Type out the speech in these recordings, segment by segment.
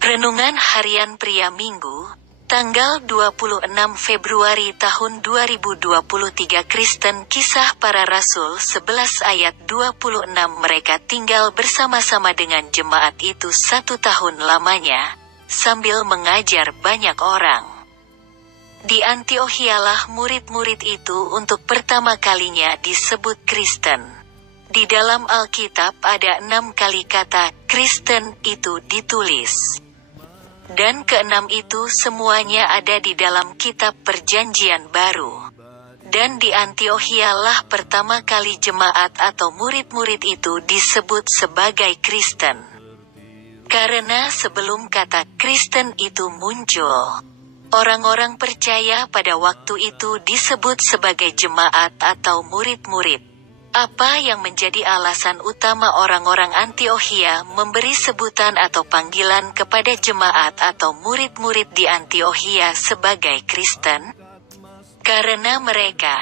Renungan Harian Pria Minggu, tanggal 26 Februari tahun 2023. Kristen Kisah Para Rasul 11 ayat 26. Mereka tinggal bersama-sama dengan jemaat itu 1 tahun lamanya, sambil mengajar banyak orang. Di Antiochialah murid-murid itu untuk pertama kalinya disebut Kristen. Di dalam Alkitab ada 6 kali kata Kristen itu ditulis. Dan keenam itu semuanya ada di dalam kitab Perjanjian Baru. Dan di Antiochialah pertama kali jemaat atau murid-murid itu disebut sebagai Kristen. Karena sebelum kata Kristen itu muncul, orang-orang percaya pada waktu itu disebut sebagai jemaat atau murid-murid. Apa yang menjadi alasan utama orang-orang Antiokhia memberi sebutan atau panggilan kepada jemaat atau murid-murid di Antiokhia sebagai Kristen? Karena mereka,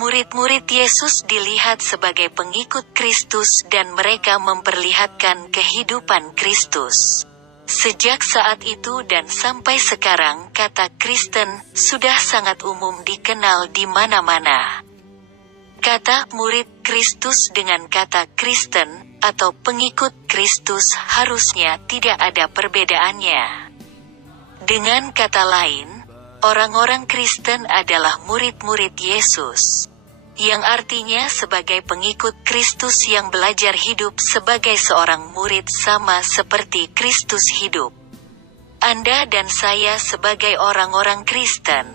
murid-murid Yesus, dilihat sebagai pengikut Kristus dan mereka memperlihatkan kehidupan Kristus. Sejak saat itu dan sampai sekarang, kata Kristen sudah sangat umum dikenal di mana-mana. Kata murid Kristus dengan kata Kristen atau pengikut Kristus harusnya tidak ada perbedaannya. Dengan kata lain, orang-orang Kristen adalah murid-murid Yesus, yang artinya sebagai pengikut Kristus yang belajar hidup sebagai seorang murid sama seperti Kristus hidup. Anda dan saya sebagai orang-orang Kristen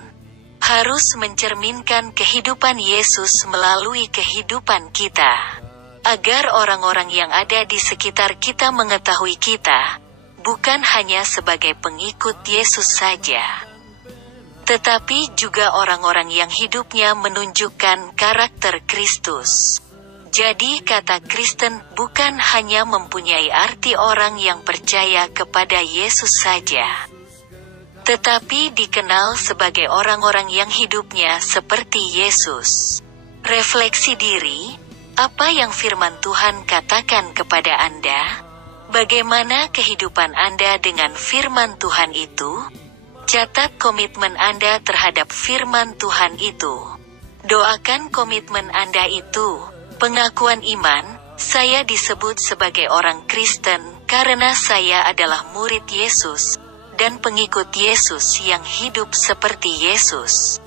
harus mencerminkan kehidupan Yesus melalui kehidupan kita, agar orang-orang yang ada di sekitar kita mengetahui kita, bukan hanya sebagai pengikut Yesus saja, tetapi juga orang-orang yang hidupnya menunjukkan karakter Kristus. Jadi kata Kristen bukan hanya mempunyai arti orang yang percaya kepada Yesus saja, tetapi dikenal sebagai orang-orang yang hidupnya seperti Yesus. Refleksi diri, apa yang firman Tuhan katakan kepada Anda? Bagaimana kehidupan Anda dengan firman Tuhan itu? Catat komitmen Anda terhadap firman Tuhan itu. Doakan komitmen Anda itu. Pengakuan iman, saya disebut sebagai orang Kristen karena saya adalah murid Yesus dan pengikut Yesus yang hidup seperti Yesus.